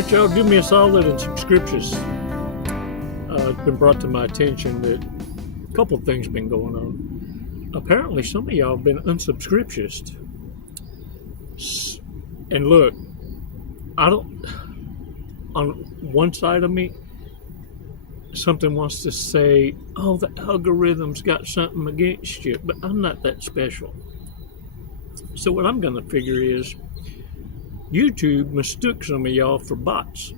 right, y'all, do me a solid and subscriptions. It's been brought to my attention that a couple of things been going on. Apparently, some of y'all have been unsubscriptions. And look, on one side of me, something wants to say, oh, the algorithm's got something against you, but I'm not that special. So what I'm going to figure is, YouTube mistook some of y'all for bots,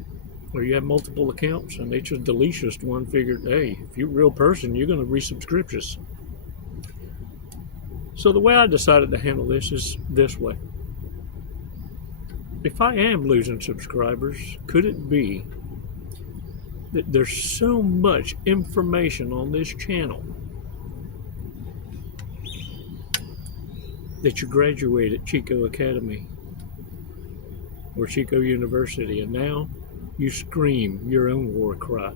where you have multiple accounts, and they just delicious one figured, hey, if you're a real person, you're going to resubscribe us. So the way I decided to handle this is this way. If I am losing subscribers, could it be that there's so much information on this channel that you graduate at Chico Academy or Chico University, and now you scream your own war cry?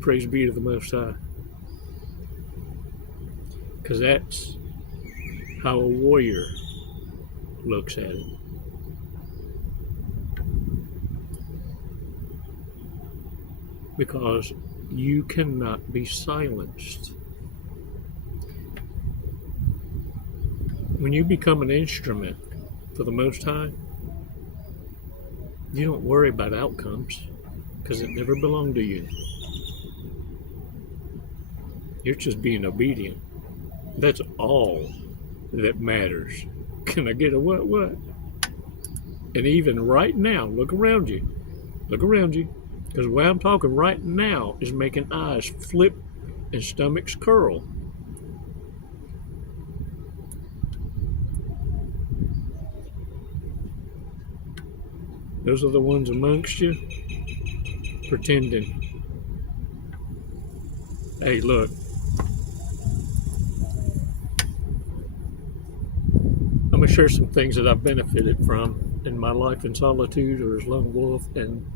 Praise be to the Most High. Because that's how a warrior looks at it. Because you cannot be silenced. When you become an instrument for the Most High, you don't worry about outcomes because it never belonged to you. You're just being obedient. That's all that matters. Can I get a what? And even right now, look around you. Look around you. Because the way I'm talking right now is making eyes flip and stomachs curl. Those are the ones amongst you pretending. Hey, look. I'm going to share some things that I've benefited from in my life in solitude or as lone wolf, and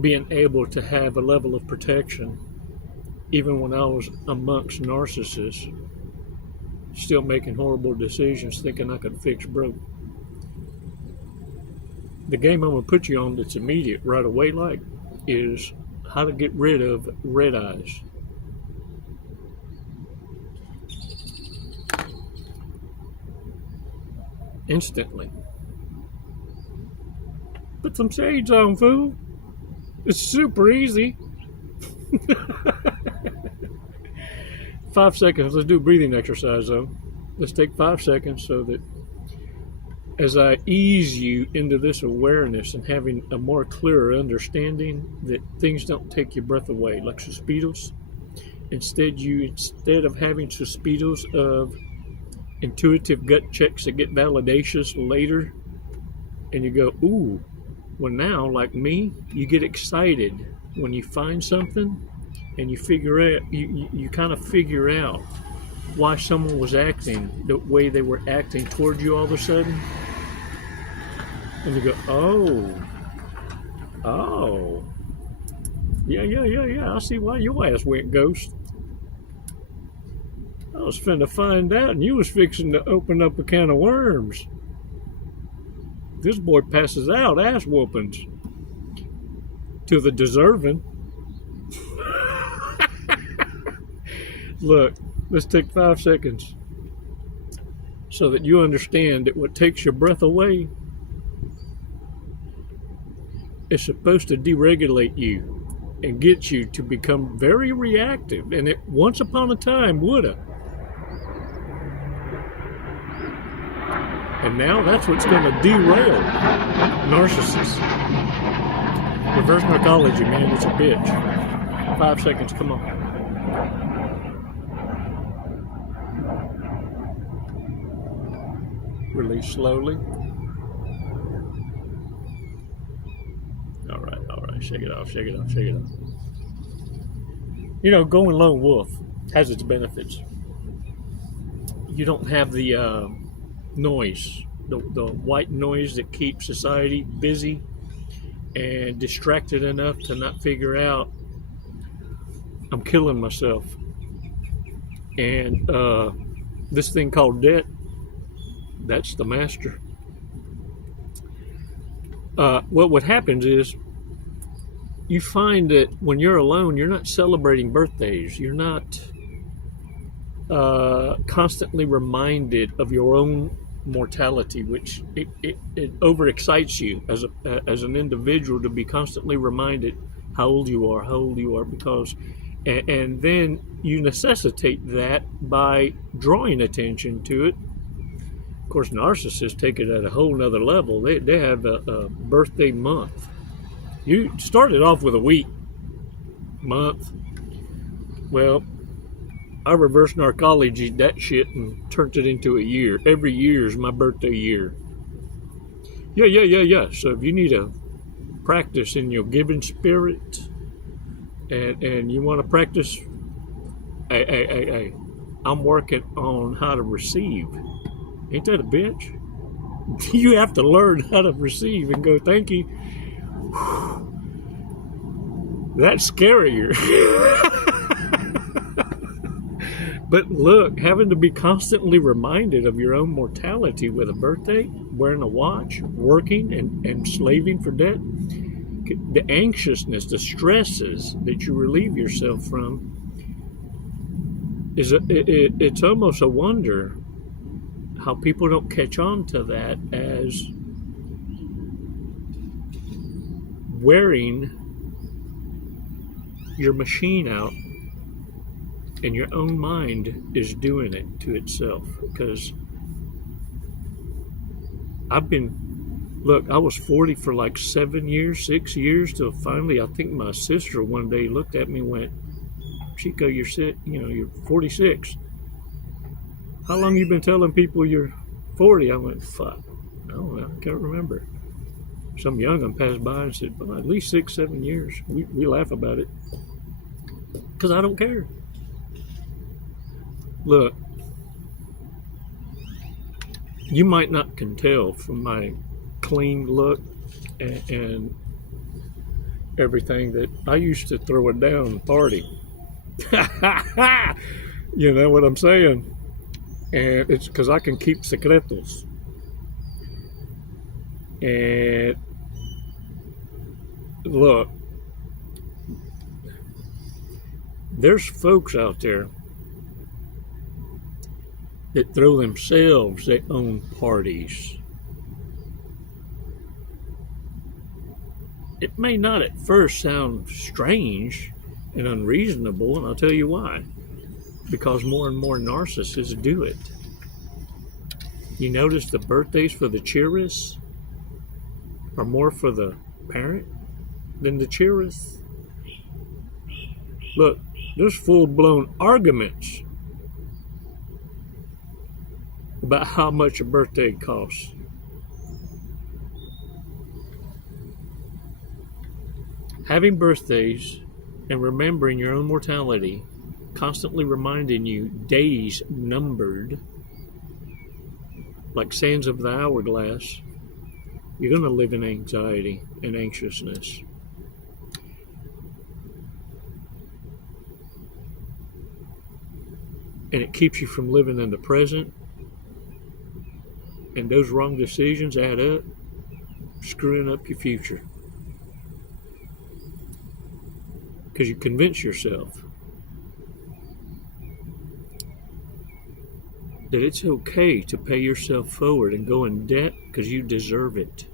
being able to have a level of protection even when I was amongst narcissists, still making horrible decisions, thinking I could fix broke. The game I'm going to put you on that's immediate right away is how to get rid of red eyes. Instantly. Put some shades on, fool. It's super easy. 5 seconds. Let's do a breathing exercise, though. Let's take 5 seconds so that as I ease you into this awareness and having a more clearer understanding that things don't take your breath away, like suspidos. Instead of having suspidos of intuitive gut checks that get validations later, and you go, ooh, well now, like me, you get excited when you find something and you figure out, you kind of figure out why someone was acting the way they were acting towards you all of a sudden. And you go, oh, yeah, I see why your ass went ghost. I was finna find out, and you was fixing to open up a can of worms. This boy passes out ass whoopings to the deserving. Look, let's take 5 seconds so that you understand that what takes your breath away is supposed to deregulate you and get you to become very reactive, and it once upon a time woulda. And now that's what's going to derail narcissists. Reverse narcology, man, it's a bitch. 5 seconds, come on. Release slowly. All right, shake it off. You know, going lone wolf has its benefits. You don't have the noise, the white noise that keeps society busy and distracted enough to not figure out I'm killing myself. And this thing called debt That's the master. What happens is you find that when you're alone, you're not celebrating birthdays. You're not constantly reminded of your own mortality, which it overexcites you as an individual to be constantly reminded how old you are, because and then you necessitate that by drawing attention to it. Of course, narcissists take it at a whole nother level. They have a birthday month. You started off with a week, month. Well, I reverse narcology that shit and turned it into a year. Every year is my birthday year. Yeah. So if you need to practice in your giving spirit and you want to practice, hey, I'm working on how to receive. Ain't that a bitch? You have to learn how to receive and go, thank you. That's scarier. But look, having to be constantly reminded of your own mortality with a birthday, wearing a watch, working and slaving for debt, the anxiousness, the stresses that you relieve yourself from, it's almost a wonder how people don't catch on to that as wearing your machine out and your own mind is doing it to itself. Because I was 40 for like 7 years, 6 years, till finally I think my sister one day looked at me and went, Chico, you're 46. How long you been telling people you're 40? I went, fuck, no, I can't remember. Some young one passed by and said, well, at least 6, 7 years. We laugh about it because I don't care. Look, you might not can tell from my clean look and everything that I used to throw it down and party. You know what I'm saying? And it's because I can keep secretos. And look, there's folks out there that throw themselves their own parties. It may not at first sound strange and unreasonable, and I'll tell you why. Because more and more narcissists do it. You notice the birthdays for the cheerists are more for the parent than the cheerists. Look, there's full-blown arguments about how much a birthday costs. Having birthdays and remembering your own mortality, constantly reminding you days numbered, like sands of the hourglass, you're going to live in anxiety and anxiousness. And it keeps you from living in the present. And those wrong decisions add up, screwing up your future. Because you convince yourself that it's okay to pay yourself forward and go in debt because you deserve it.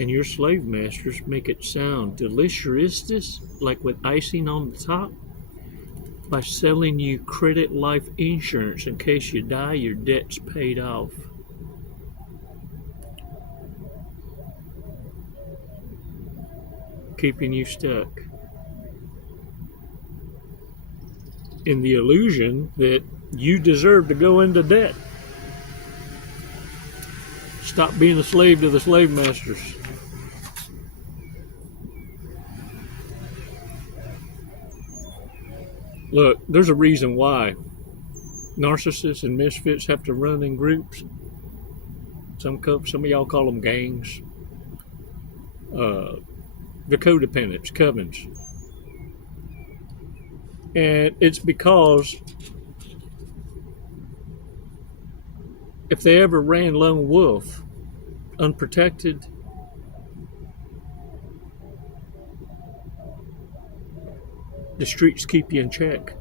And your slave masters make it sound delicious, like with icing on the top, by selling you credit life insurance in case you die, your debt's paid off. Keeping you stuck in the illusion that you deserve to go into debt. Stop being a slave to the slave masters. Look, there's a reason why narcissists and misfits have to run in groups. Some of y'all call them gangs. The codependents, covens. And it's because If they ever ran lone wolf, unprotected, the streets keep you in check.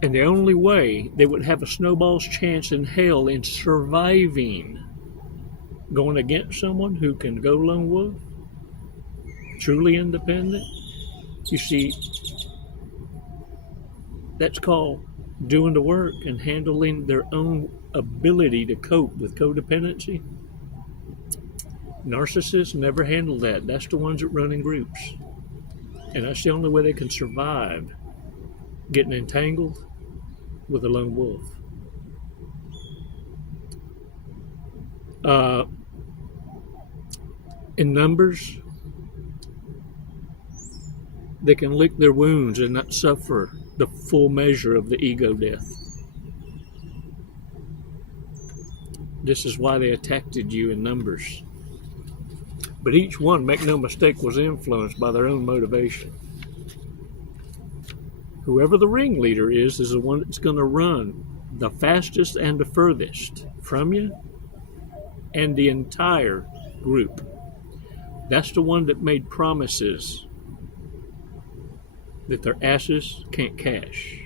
And the only way they would have a snowball's chance in hell in surviving going against someone who can go lone wolf, truly independent, you see, that's called doing the work and handling their own ability to cope with codependency. Narcissists never handle that. That's the ones that run in groups. And that's the only way they can survive getting entangled with a lone wolf. In numbers, they can lick their wounds and not suffer the full measure of the ego death. This is why they attacked you in numbers. But each one, make no mistake, was influenced by their own motivation. Whoever the ringleader is the one that's going to run the fastest and the furthest from you and the entire group. That's the one that made promises that their asses can't cash.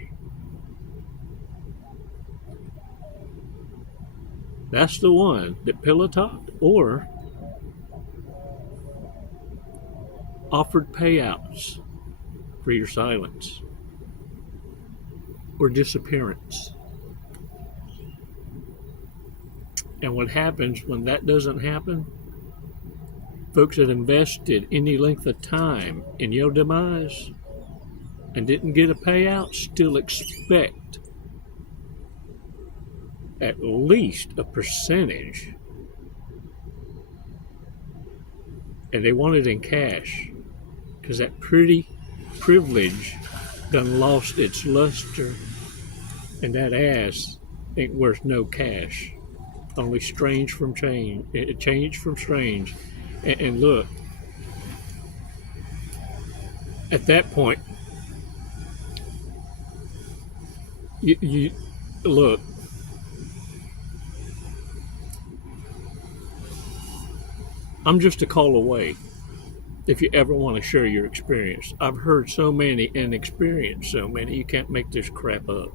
That's the one that pillow talked or offered payouts for your silence or disappearance. And what happens when that doesn't happen? Folks that invested any length of time in your demise and didn't get a payout still expect at least a percentage. And they want it in cash because that pretty privilege done lost its luster, and that ass ain't worth no cash. Only strange from change, change from strange. And look, at that point, you look. I'm just a call away if you ever want to share your experience. I've heard so many and experienced so many, you can't make this crap up.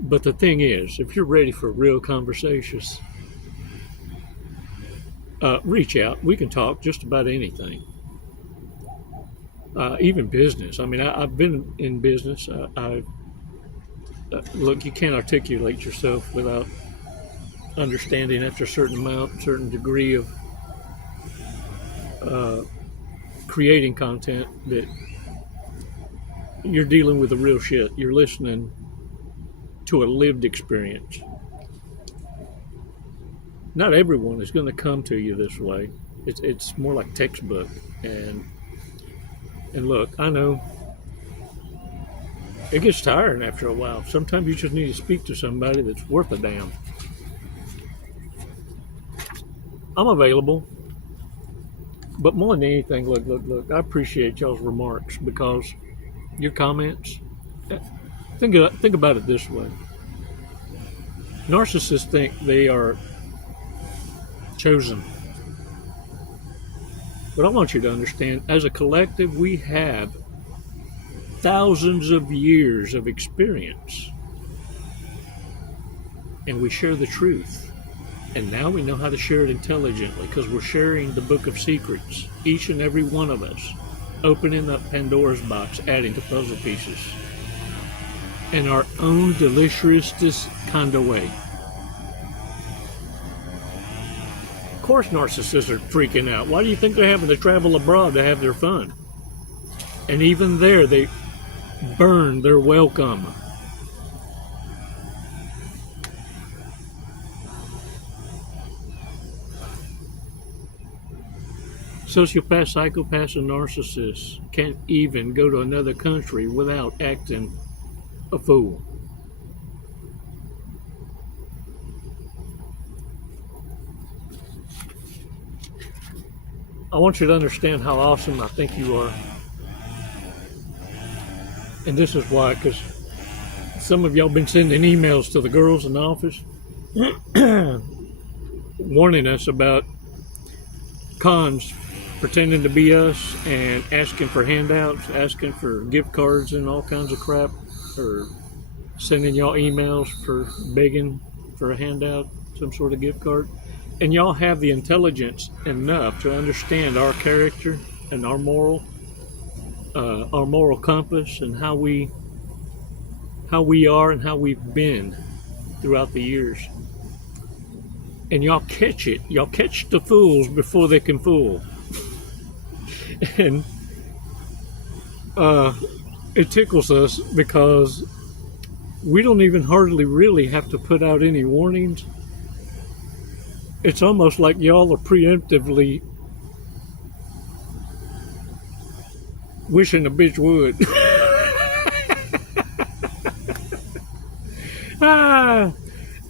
But the thing is, if you're ready for real conversations, reach out. We can talk just about anything. Even business. I mean, I've been in business. Look, you can't articulate yourself without understanding after a certain degree of creating content that you're dealing with the real shit. You're listening to a lived experience. Not everyone is going to come to you this way. It's more like textbook. And look, I know it gets tiring after a while. Sometimes you just need to speak to somebody that's worth a damn. I'm available. But more than anything, look, I appreciate y'all's remarks because your comments, think about it this way. Narcissists think they are chosen. But I want you to understand, as a collective, we have thousands of years of experience. And we share the truth. And now we know how to share it intelligently because we're sharing the book of secrets, each and every one of us, opening up Pandora's box, adding to puzzle pieces in our own delicious kind of way. Of course narcissists are freaking out. Why do you think they're having to travel abroad to have their fun? And even there, they burn their welcome. Sociopaths, psychopaths, and narcissists can't even go to another country without acting a fool. I want you to understand how awesome I think you are. And this is why, because some of y'all been sending emails to the girls in the office warning us about cons pretending to be us and asking for handouts, asking for gift cards and all kinds of crap, or sending y'all emails for begging for a handout, some sort of gift card. And y'all have the intelligence enough to understand our character and our moral compass, and how we are and how we've been throughout the years. And y'all catch it. Y'all catch the fools before they can fool. And it tickles us because we don't even hardly really have to put out any warnings. It's almost like y'all are preemptively wishing a bitch would.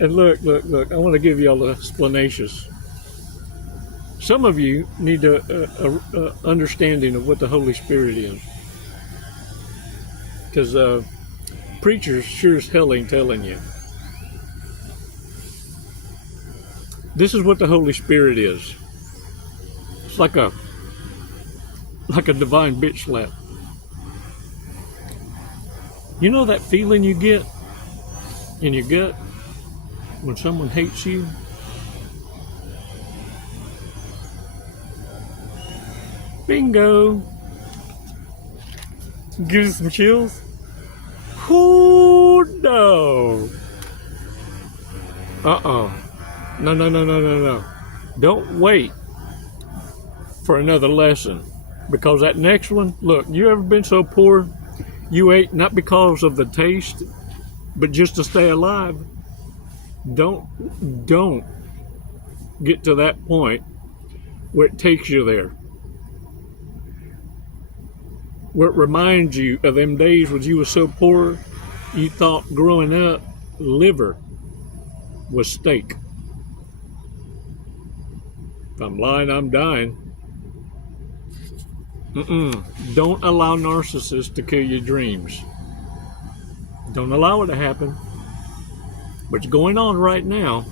And look, I want to give y'all explanations. Some of you need a understanding of what the Holy Spirit is. Because preachers sure as hell ain't telling you. This is what the Holy Spirit is. It's like a divine bitch slap. You know that feeling you get in your gut when someone hates you? Bingo! Gives you some chills? Oh no! No. Don't wait for another lesson, because that next one, look, you ever been so poor you ate not because of the taste, but just to stay alive? Don't get to that point where it takes you there, where it reminds you of them days when you were so poor you thought growing up liver was steak. If I'm lying, I'm dying. Don't allow narcissists to kill your dreams. Don't allow it to happen. What's going on right now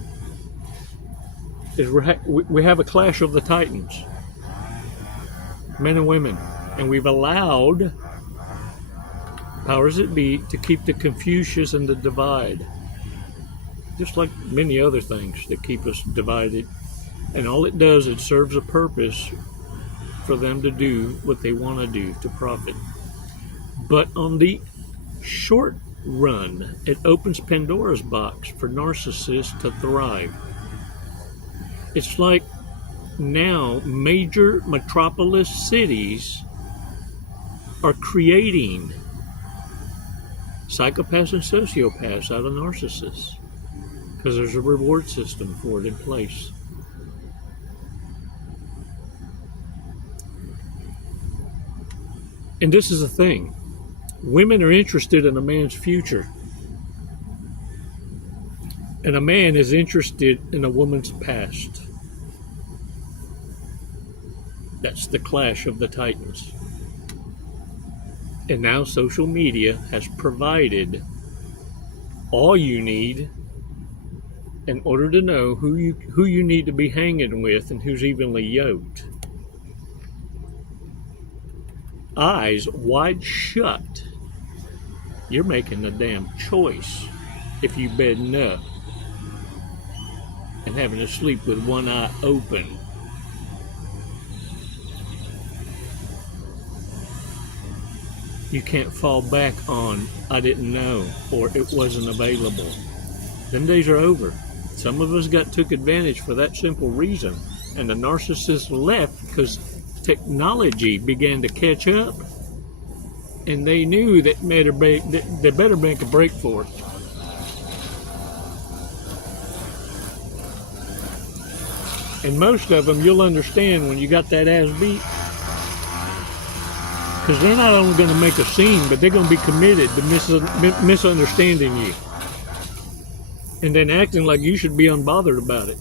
is we have a clash of the titans, men and women, and we've allowed powers that be to keep the Confucius and the divide, just like many other things that keep us divided. And all it does, it serves a purpose for them to do what they want to do to profit. But on the short run, it opens Pandora's box for narcissists to thrive. It's like now major metropolis cities are creating psychopaths and sociopaths out of narcissists because there's a reward system for it in place. And this is the thing. Women are interested in a man's future. And a man is interested in a woman's past. That's the clash of the titans. And now social media has provided all you need in order to know who you need to be hanging with and who's evenly yoked. Eyes wide shut. You're making a damn choice if you bedding up and having to sleep with one eye open. You can't fall back on, I didn't know, or it wasn't available. Them days are over. Some of us took advantage for that simple reason. And the narcissists left because technology began to catch up. And they knew that they better make a break for it. And most of them, you'll understand when you got that ass beat. Because they're not only going to make a scene, but they're going to be committed to misunderstanding you. And then acting like you should be unbothered about it.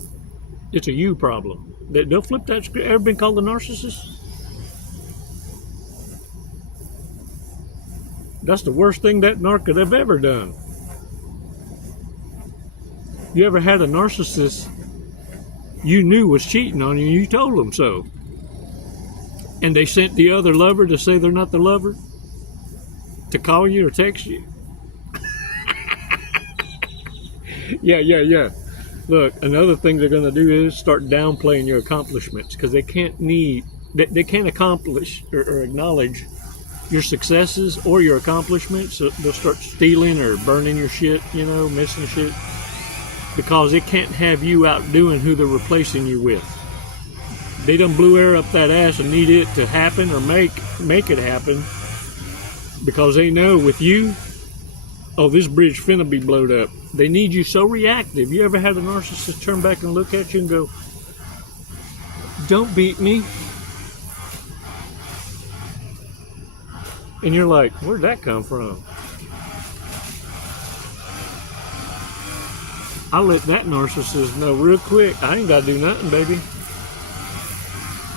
It's a you problem. They'll flip that script. Ever been called a narcissist? That's the worst thing that narc could have ever done. You ever had a narcissist you knew was cheating on you and you told them so? And they sent the other lover to say they're not the lover? To call you or text you? Yeah. Look, another thing they're going to do is start downplaying your accomplishments, because they can't accomplish or acknowledge your successes or your accomplishments. So they'll start stealing or burning your shit, missing shit, because it can't have you outdoing who they're replacing you with. They done blew air up that ass and need it to happen or make it happen, because they know with you, oh, this bridge finna be blowed up. They need you so reactive. You ever had a narcissist turn back and look at you and go, don't beat me? And you're like, where'd that come from? I let that narcissist know real quick, I ain't gotta do nothing, baby.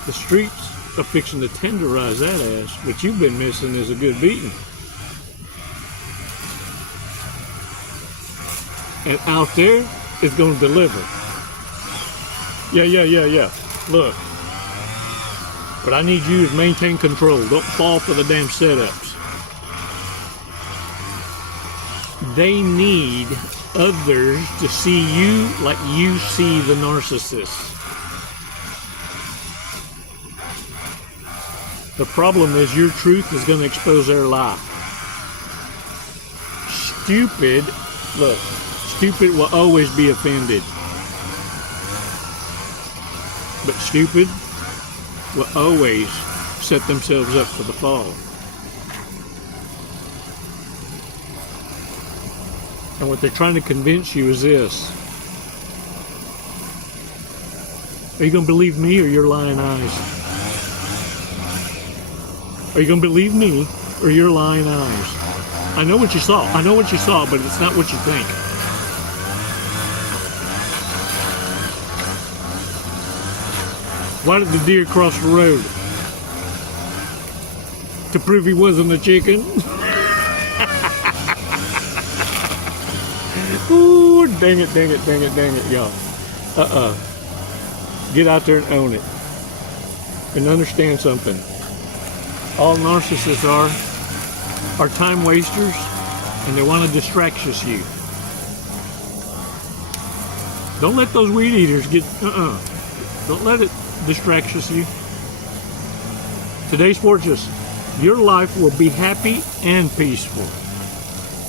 The streets are fixing to tenderize that ass. What you've been missing is a good beating. And out there is going to deliver. Yeah. Look. What I need you is maintain control. Don't fall for the damn setups. They need others to see you like you see the narcissist. The problem is your truth is going to expose their lie. Stupid will always be offended. But stupid will always set themselves up for the fall. And what they're trying to convince you is this. Are you going to believe me or your lying eyes? Are you going to believe me or your lying eyes? I know what you saw, but it's not what you think. Why did the deer cross the road? To prove he wasn't a chicken? Ooh, dang it, y'all. Get out there and own it. And understand something. All narcissists are time wasters, and they want to distract you. Don't let those weed eaters get, Don't let it distract you. Today's fortress, your life will be happy and peaceful.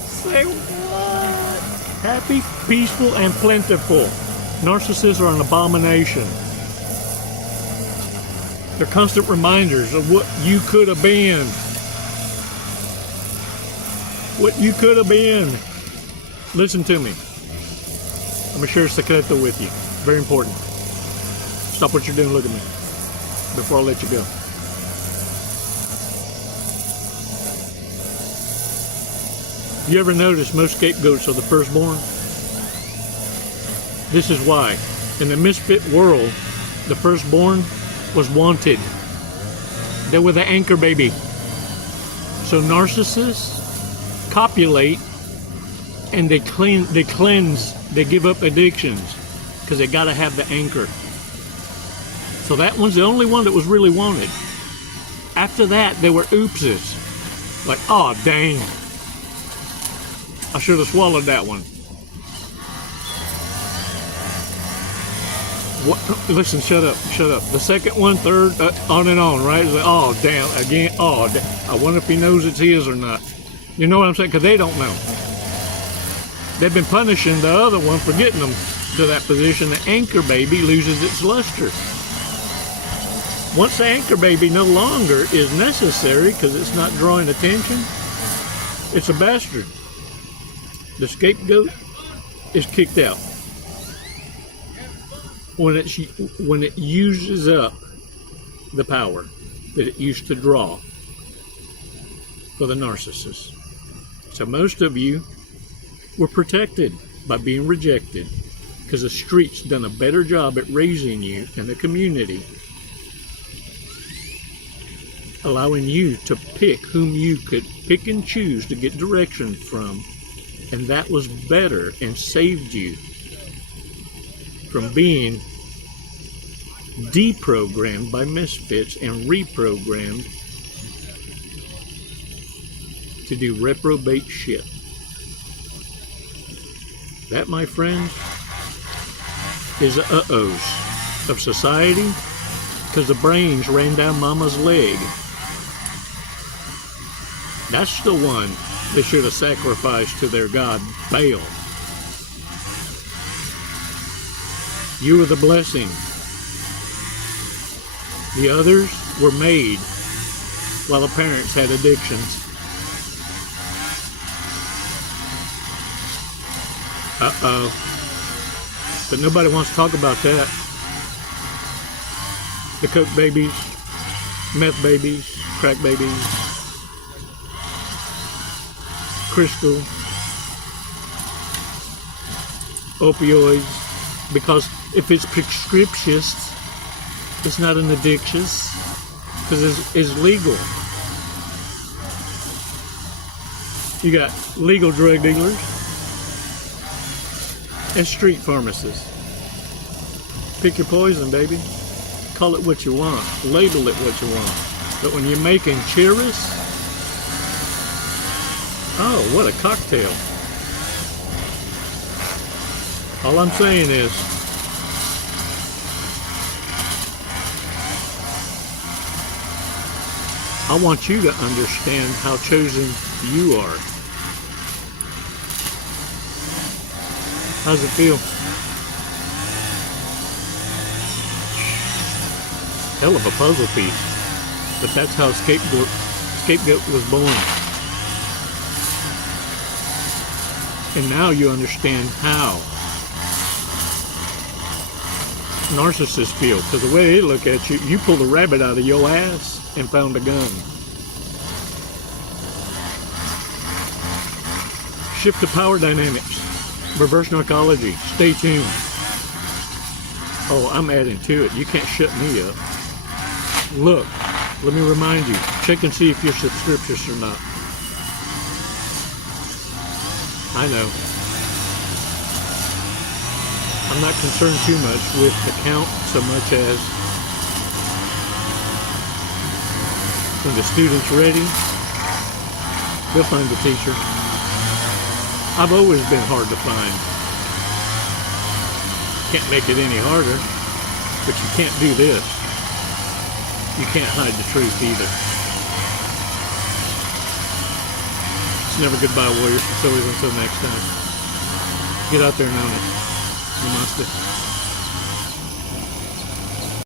Say what? Happy, peaceful, and plentiful. Narcissists are an abomination. They're constant reminders of what you could have been. What you could have been. Listen to me. I'm going to share a secreto with you. Very important. Stop what you're doing. Look at me before I let you go. You ever notice most scapegoats are the firstborn? This is why. In the misfit world, the firstborn was wanted. They were the anchor baby. So narcissists copulate and they cleanse, they give up addictions because they got to have the anchor. So that one's the only one that was really wanted. After that, they were oopses. Like, oh, dang. I should have swallowed that one. What? Listen, shut up. The second one, third, on and on, right? It's like, oh, damn, again, I wonder if he knows it's his or not. You know what I'm saying? Because they don't know. They've been punishing the other one for getting them to that position. The anchor baby loses its luster. Once the anchor baby no longer is necessary because it's not drawing attention, it's a bastard. The scapegoat is kicked out. When it uses up the power that it used to draw for the narcissist. So most of you were protected by being rejected because the streets done a better job at raising you in the community allowing you to pick whom you could pick and choose to get direction from, and that was better and saved you from being deprogrammed by misfits and reprogrammed to do reprobate shit. That, my friends, is the uh-ohs of society, because the brains ran down mama's leg. That's the one they should have sacrificed to their god, Baal. You were the blessing. The others were made while the parents had addictions. Uh-oh. But nobody wants to talk about that. The coke babies, meth babies, crack babies, crystal, opioids. Because if it's prescriptious, it's not an addiction, because it's legal. You got legal drug dealers and street pharmacists. Pick your poison, baby. Call it what you want. Label it what you want. But when you're making cherries, oh, what a cocktail. All I'm saying is, I want you to understand how chosen you are. How's it feel? Hell of a puzzle piece. But that's how Scapegoat was born. And now you understand how narcissists feel. Because the way they look at you, you pulled a rabbit out of your ass and found a gun. Shift the power dynamics. Reverse narcology. Stay tuned. Oh, I'm adding to it. You can't shut me up. Look, let me remind you. Check and see if you're subscriptious or not. I know. I'm not concerned too much with the count so much as when the student's ready, they'll find the teacher. I've always been hard to find. Can't make it any harder, but you can't do this. You can't hide the truth either. It's never goodbye, warriors. It's always until next time. Get out there and own it. Namaste.